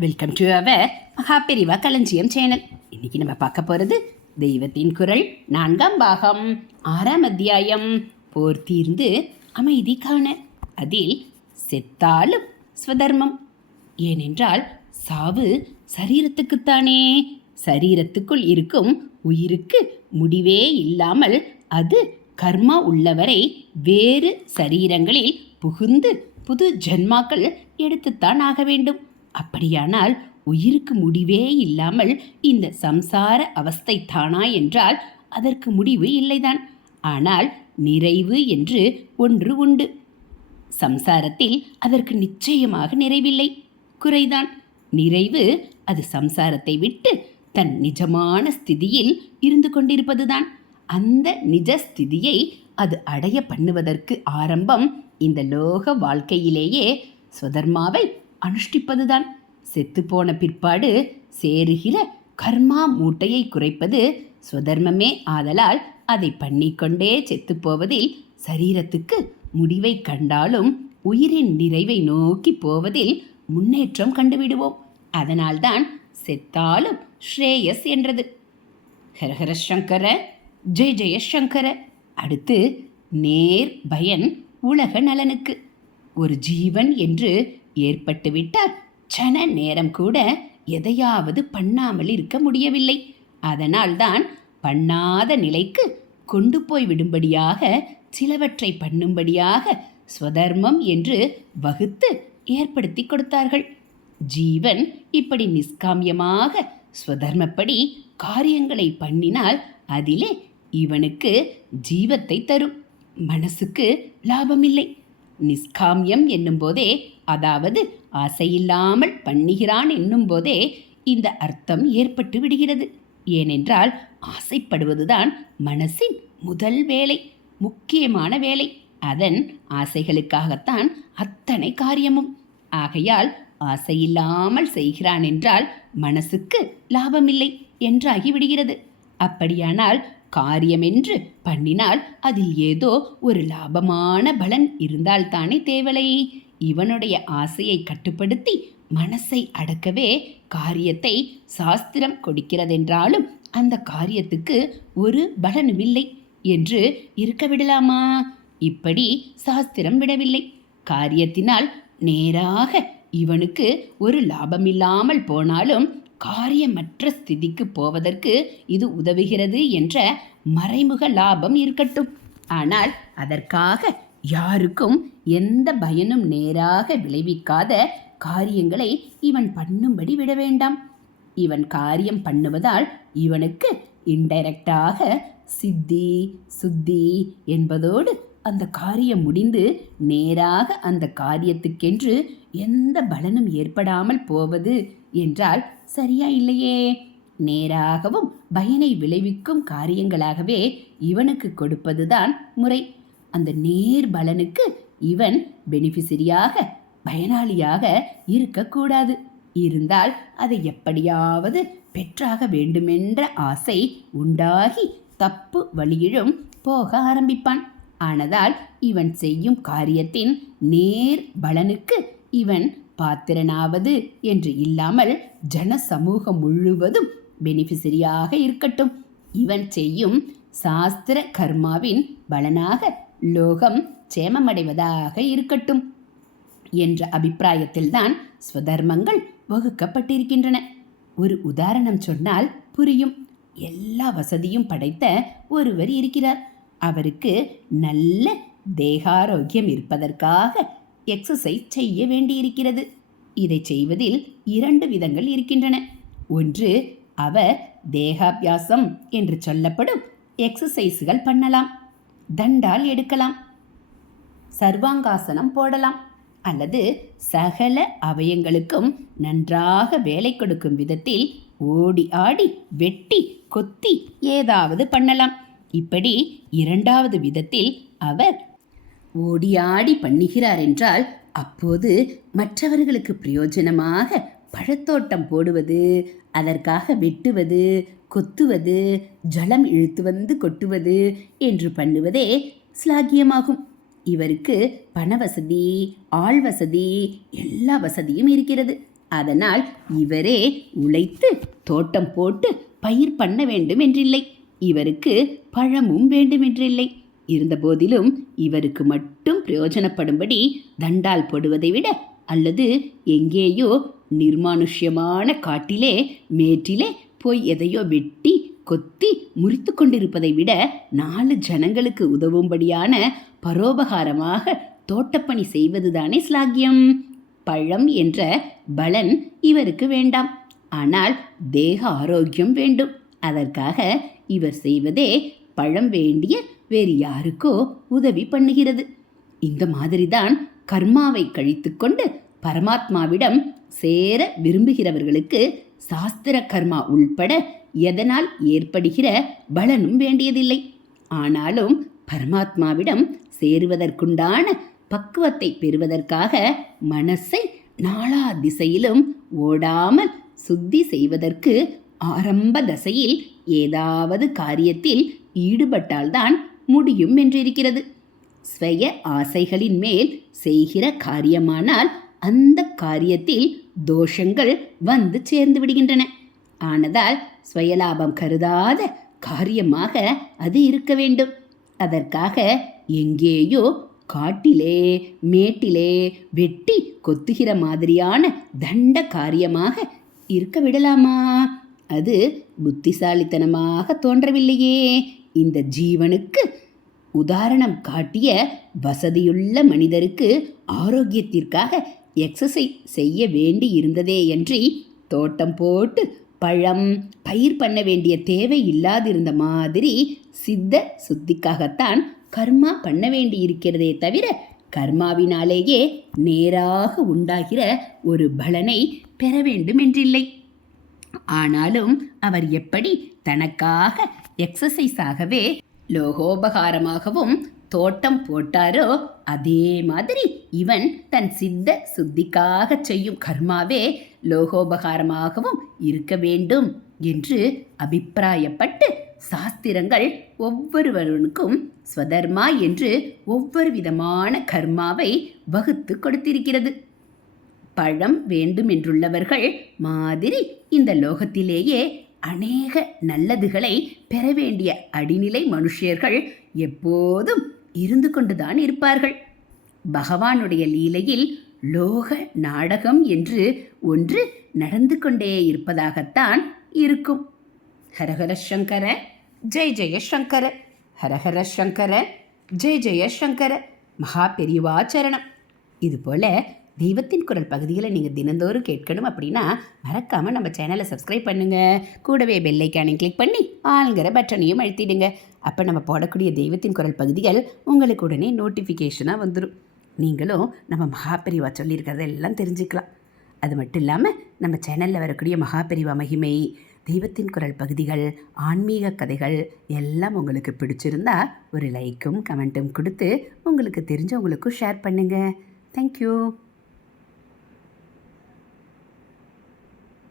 Welcome to our Maha Periyava களஞ்சியம் channel. இன்னைக்கு நம்ம பார்க்க போகிறது தெய்வத்தின் குரல் 4ஆம் பாகம் 6ஆம் அத்தியாயம் போர் தீர்ந்து அமைதி காண. அதில் செத்தாலும் ஸ்வதர்மம். ஏனென்றால் சாவு சரீரத்துக்குத்தானே. சரீரத்துக்குள் இருக்கும் உயிருக்கு முடிவே இல்லாமல் அது கர்மா உள்ளவரை வேறு சரீரங்களில் புகுந்து புது ஜன்மாக்கள் எடுத்துத்தான் ஆக வேண்டும். அப்படியானால் உயிருக்கு முடிவே இல்லாமல் இந்த சம்சார அவஸ்தை தானா என்றால் அதற்கு முடிவு இல்லைதான். ஆனால் நிறைவு என்று ஒன்று உண்டு. சம்சாரத்தில் அதற்கு நிச்சயமாக நிறைவில்லை, குறைதான். நிறைவு அது சம்சாரத்தை விட்டு தன் நிஜமான ஸ்திதியில் இருந்து கொண்டிருப்பதுதான். அந்த நிஜ ஸ்திதியை அது அடைய பண்ணுவதற்கு ஆரம்பம் இந்த லோக வாழ்க்கையிலேயே ஸ்வதர்மாவை அனுஷ்டிப்பதுதான். செத்துப்போன பிற்பாடு சேருகிற கர்மா மூட்டையை குறைப்பது ஸ்வதர்மமே ஆதலால் அதை பண்ணிக்கொண்டே செத்துப்போவதில் சரீரத்துக்கு முடிவை கண்டாலும் உயிரின் நிறைவை நோக்கி போவதில் முன்னேற்றம் கண்டுவிடுவோம். அதனால்தான் செத்தாலும் ஸ்ரேயஸ் என்றது. ஹரஹர சங்கர, ஜெய ஜெய சங்கர. அடுத்து நேர் பயன் உலக நலனுக்கு. ஒரு ஜீவன் என்று ஏற்பட்டுவிட்டால் சன நேரம் கூட எதையாவது பண்ணாமல் இருக்க முடியவில்லை. அதனால்தான் பண்ணாத நிலைக்கு கொண்டு போய் விடும்படியாக சிலவற்றை பண்ணும்படியாக ஸ்வதர்மம் என்று வகுத்து ஏற்படுத்தி கொடுத்தார்கள். ஜீவன் இப்படி நிஷ்காமியமாக ஸ்வதர்மப்படி காரியங்களை பண்ணினால் அதிலே இவனுக்கு ஜீவத்தை தரும். மனசுக்கு லாபமில்லை. நிஷ்காமியம் என்னும் போதே, அதாவது ஆசையில்லாமல் பண்ணுகிறான் என்னும் போதே இந்த அர்த்தம் ஏற்பட்டு விடுகிறது. ஏனென்றால் ஆசைப்படுவதுதான் மனசின் முதல் வேலை, முக்கியமான வேலை. அதன் ஆசைகளுக்காகத்தான் அத்தனை காரியமும். ஆகையால் ஆசையில்லாமல் செய்கிறான் என்றால் மனசுக்கு லாபமில்லை என்றாகி விடுகிறது. அப்படியானால் காரியமென்று பண்ணினால் அதில் ஏதோ ஒரு லாபமான பலன் இருந்தால்தானே தேவலை. இவனுடைய ஆசையை கட்டுப்படுத்தி மனசை அடக்கவே காரியத்தை சாஸ்திரம் கொடுக்கிறதென்றாலும் அந்த காரியத்துக்கு ஒரு பலனுமில்லை என்று இருக்க விடலாமா? இப்படி சாஸ்திரம் விடவில்லை. காரியத்தினால் நேராக இவனுக்கு ஒரு லாபமில்லாமல் போனாலும் காரியமற்ற ஸ்திதிக்கு போவதற்கு இது உதவுகிறது என்ற மறைமுக லாபம் இருக்கட்டும். ஆனால் அதற்காக யாருக்கும் எந்த பயனும் நேராக விளைவிக்காத காரியங்களை இவன் பண்ணும்படி விட வேண்டாம். இவன் காரியம் பண்ணுவதால் இவனுக்கு இன்டைரக்டாக சித்தி சுத்தி என்பதோடு அந்த காரியம் முடிந்து நேராக அந்த காரியத்துக்கென்று எந்த பலனும் ஏற்படாமல் போவது என்றால் சரியா இல்லையே. நேராகவும் பயனை விளைவிக்கும் காரியங்களாகவே இவனுக்கு கொடுப்பதுதான் முறை. அந்த நேர் பலனுக்கு இவன் பெனிஃபிஷரியாக, பயனாளியாக இருக்கக்கூடாது. இருந்தால் அதை எப்படியாவது பெற்றாக வேண்டுமென்ற ஆசை உண்டாகி தப்பு வழியிலும் போக ஆரம்பிப்பான். ஆனதால் இவன் செய்யும் காரியத்தின் நேர் பலனுக்கு இவன் பாத்திரனாவது என்று இல்லாமல் ஜன சமூகம் முழுவதும் பெனிஃபிஷரியாக இருக்கட்டும். இவன் செய்யும் சாஸ்திர கர்மாவின் பலனாக லோகம் சேமமடைவதாக இருக்கட்டும் என்ற அபிப்பிராயத்தில்தான் ஸ்வதர்மங்கள் வகுக்கப்பட்டிருக்கின்றன. ஒரு உதாரணம் சொன்னால் புரியும். எல்லா வசதியும் படைத்த ஒருவர் இருக்கிறார். அவருக்கு நல்ல தேகாரோக்கியம் இருப்பதற்காக எக்ஸசைஸ் செய்ய வேண்டியிருக்கிறது. இதை செய்வதில் 2 விதங்கள் இருக்கின்றன. ஒன்று, அவர் தேகாபியாசம் என்று சொல்லப்படும் எக்ஸசைஸ்கள் பண்ணலாம். தண்டால் எடுக்கலாம், சர்வாங்காசனம் போடலாம், அல்லது சகல அவயங்களுக்கும் நன்றாக வேலை கொடுக்கும் விதத்தில் ஓடி ஆடி வெட்டி கொத்தி ஏதாவது பண்ணலாம். இப்படி 2வது விதத்தில் அவர் ஓடியாடி பண்ணுகிறார் என்றால் அப்போது மற்றவர்களுக்கு பிரயோஜனமாக பழத்தோட்டம் போடுவது, அதற்காக வெட்டுவது, கொத்துவது, ஜலம் இழுத்து வந்து கொட்டுவது என்று பண்ணுவதே ஸ்லாகியமாகும். இவருக்கு பண வசதி, ஆள் வசதி, எல்லா வசதியும் இருக்கிறது. அதனால் இவரே உழைத்து தோட்டம் போட்டு பயிர் பண்ண வேண்டும் என்றில்லை. இவருக்கு பழமும் வேண்டுமென்றில்லை. இருந்தபோதிலும் இவருக்கு மட்டும் பிரயோஜனப்படும்படி தண்டால் போடுவதை விட அல்லது எங்கேயோ நிர்மானுஷ்யமான காட்டிலே மேட்டிலே போய் எதையோ வெட்டி கொத்தி முறித்து கொண்டிருப்பதை விட 4 ஜனங்களுக்கு உதவும்படியான பரோபகாரமாக தோட்டப்பணி செய்வதுதானே ஸ்லாகியம். பழம் என்ற பலன் இவருக்கு வேண்டாம். ஆனால் தேக ஆரோக்கியம் வேண்டும். அதற்காக இவர் செய்வதே பழம் வேண்டிய வேறு யாருக்கோ உதவி பண்ணுகிறது. இந்த மாதிரிதான் கர்மாவை கழித்துக்கொண்டு பரமாத்மாவிடம் சேர விரும்புகிறவர்களுக்கு சாஸ்திர கர்மா உள்பட எதனால் ஏற்படுகிற பலனும் வேண்டியதில்லை. ஆனாலும் பரமாத்மாவிடம் சேருவதற்குண்டான பக்குவத்தை பெறுவதற்காக மனசை நாலா திசையிலும் ஓடாமல் சுத்தி செய்வதற்கு ஆரம்ப தசையில் ஏதாவது காரியத்தில் ஈடுபட்டால்தான் முடியும் என்றிருக்கிறது. ஸ்வய ஆசைகளின் மேல் செய்கிற காரியமானால் அந்த காரியத்தில் தோஷங்கள் வந்து சேர்ந்து விடுகின்றன. ஆனதால் ஸ்வயலாபம் கருதாத காரியமாக அது இருக்க வேண்டும். அதற்காக எங்கேயோ காட்டிலே மேட்டிலே வெட்டி கொத்துகிற மாதிரியான தண்ட காரியமாக இருக்க விடலாமா? அது புத்திசாலித்தனமாக தோன்றவில்லையே. இந்த ஜீவனுக்கு உதாரணம் காட்டிய வசதியுள்ள மனிதருக்கு ஆரோக்கியத்திற்காக எக்ஸசைஸ் செய்ய வேண்டி இருந்ததே என்று தோட்டம் போட்டு பழம் பயிர் பண்ண வேண்டிய தேவை இல்லாதிருந்த மாதிரி சித்த சுத்திக்காகத்தான் கர்மா பண்ண வேண்டி இருக்கிறதே தவிர கர்மாவினாலேயே நேராக உண்டாகிற ஒரு பலனை பெற வேண்டும் என்றில்லை. ஆனாலும் அவர் எப்படி தனக்காக எக்ஸசைஸாகவே லோகோபகாரமாகவும் தோட்டம் போட்டாரோ அதே மாதிரி இவன் தன் சித்த சுத்திக்காக செய்யும் கர்மாவே லோகோபகாரமாகவும் இருக்க வேண்டும் என்று அபிப்பிராயப்பட்டு சாஸ்திரங்கள் ஒவ்வொருவருக்கும் ஸ்வதர்மா என்று ஒவ்வொரு விதமான கர்மாவை வகுத்து கொடுத்திருக்கிறது. பழம் வேண்டுமென்றுள்ளவர்கள் மாதிரி இந்த லோகத்திலேயே அநேக நல்லதுகளை பெற வேண்டிய அடிநிலை மனுஷர்கள் எப்போதும் இருந்து கொண்டுதான் இருப்பார்கள். பகவானுடைய லீலையில் லோக நாடகம் என்று ஒன்று நடந்து கொண்டே இருப்பதாகத்தான் இருக்கும். ஹரஹர சங்கர ஜெய் ஜெய சங்கர, ஹரஹர சங்கர ஜெய் ஜெய சங்கர. மகா பெரியவாச்சரணம். இதுபோல் தெய்வத்தின் குரல் பகுதிகளை நீங்கள் தினந்தோறும் கேட்கணும் அப்படின்னா மறக்காமல் நம்ம சேனலை சப்ஸ்கிரைப் பண்ணுங்கள். கூடவே பெல் ஐக்கானையும் கிளிக் பண்ணி ஆளுங்கிற பட்டனையும் அழுத்திடுங்க. அப்போ நம்ம போடக்கூடிய தெய்வத்தின் குரல் பகுதிகள் உங்களுக்கு உடனே நோட்டிஃபிகேஷனாக வந்துடும். நீங்களும் நம்ம மகாபெரிவா சொல்லியிருக்கிறதெல்லாம் தெரிஞ்சுக்கலாம். அது மட்டும் இல்லாமல் நம்ம சேனலில் வரக்கூடிய மகாபெரிவா மகிமை, தெய்வத்தின் குரல் பகுதிகள், ஆன்மீக கதைகள் எல்லாம் உங்களுக்கு பிடிச்சிருந்தா ஒரு லைக்கும் கமெண்ட்டும் கொடுத்து உங்களுக்கு தெரிஞ்சவங்களுக்கும் ஷேர் பண்ணுங்கள். தேங்க்யூ.